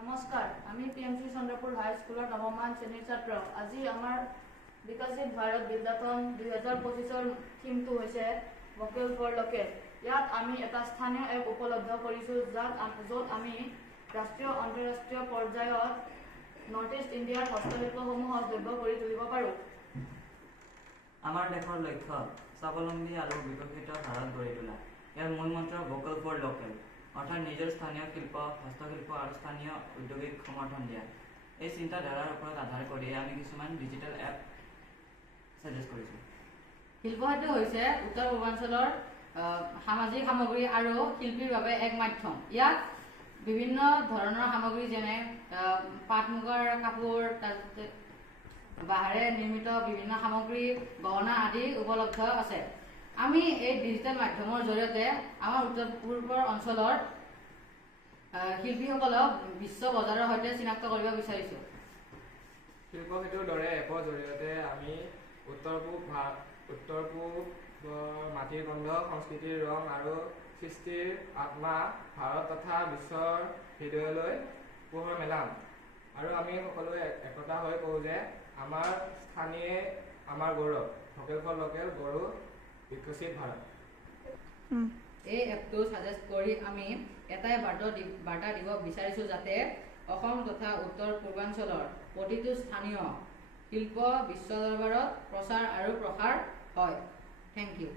নমস্কাৰ, আমি PMC চন্দ্ৰপুৰ হাই স্কুলৰ নৱমান শ্ৰেণীৰ ছাত্ৰ। আজি আমাৰ বিকশিত ভাৰত বিদ্যাথন 2025ৰ থিমটো হৈছে ভোকেল ফৰ লোকেল। ইয়াত আমি এটা স্থানীয় এপ উপলব্ধ কৰিছোঁ য'ত আমি ৰাষ্ট্ৰীয় আন্তঃৰাষ্ট্ৰীয় পৰ্যায়ত নৰ্থ ইষ্ট ইণ্ডিয়াৰ হস্তশিল্পসমূহক দ্ৰব্য কৰি তুলিব পাৰোঁ। আমাৰ দেশৰ লক্ষ্য স্বাৱলম্বী আৰু বিকশিত ভাৰত গঢ়ি তোলা। ইয়াৰ মূল মন্ত্ৰ ভোকেল ফৰ লোকেল, অৰ্থাৎ নিজৰ স্থানীয় শিল্প, হস্তশিল্প আৰু স্থানীয় উদ্যোগীক সমৰ্থন দিয়া। এই চিন্তাধাৰাৰ ওপৰত আধাৰ কৰি আমি কিছুমান ডিজিটেল এপ ছাজেষ্ট কৰিছোঁ। শিল্পসাহিত্য হৈছে উত্তৰ পূৰ্বাঞ্চলৰ সামাজিক সামগ্ৰী আৰু শিল্পীৰ বাবে এক মাধ্যম। ইয়াত বিভিন্ন ধৰণৰ সামগ্ৰী যেনে পাট মুগাৰ কাপোৰ, বাঁহেৰে নিৰ্মিত বিভিন্ন সামগ্ৰী, গহনা আদি উপলব্ধ আছে। আমি এই ডিজিটেল মাধ্যমৰ জৰিয়তে আমাৰ উত্তৰ পূৰ্বৰ অঞ্চলৰ শিল্পীসকলক বিশ্ব বজাৰৰ সৈতে চিনাক্ত কৰিব বিচাৰিছোঁ। শিল্পসাহিত্যৰ দৰে এপৰ জৰিয়তে আমি উত্তৰ পূব মাটিৰ গন্ধ, সংস্কৃতিৰ ৰং আৰু সৃষ্টিৰ আত্মা ভাৰত তথা বিশ্বৰ হৃদয়লৈ পোহৰ মেলাম। আৰু আমি সকলোৱে একতা হৈ কওঁ যে আমাৰ স্থানীয় আমাৰ গৌৰৱ, ভোকেল ফৰ লোকেল গঢ়ো বিকশিত ভাৰত। এই এপটো ছাজেষ্ট কৰি আমি এটাই বাৰ্তা দিব বিচাৰিছোঁ যাতে অসম তথা উত্তৰ পূৰ্বাঞ্চলৰ প্ৰতিটো স্থানীয় শিল্প বিশ্ব দৰবাৰত প্ৰচাৰ আৰু প্ৰসাৰ হয়। Thank U.